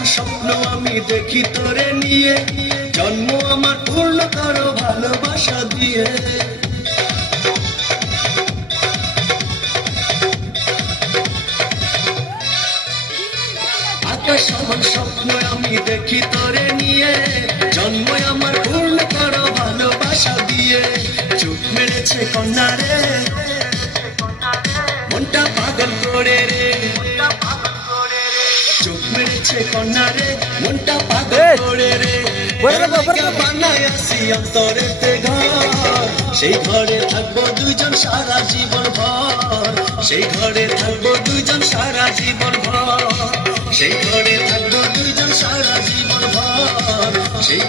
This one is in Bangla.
সমান স্বপ্ন আমি দেখি তোরে নিয়ে, জন্ম আমার পূর্ণ করো ভালোবাসা দিয়ে। আকাশ সমান স্বপ্ন আমি দেখি তোরে নিয়ে, জন্ম আমার পূর্ণ করো ভালোবাসা দিয়ে। চোখ মেরেছে কন্যা রে, মনটা পাগল করে রে, চোখ মেরেছে কন্যা রে, মনটা পাগল করে রে। বানায় আসি অন্তরেতে ঘর, সেই ঘরে থাকবো দুজন সারা জীবন ভর, সেই ঘরে থাকবো দুজন সারা জীবন ভর, সেই ঘরে থাকবো দুজন সারা জীবন ভর, সেই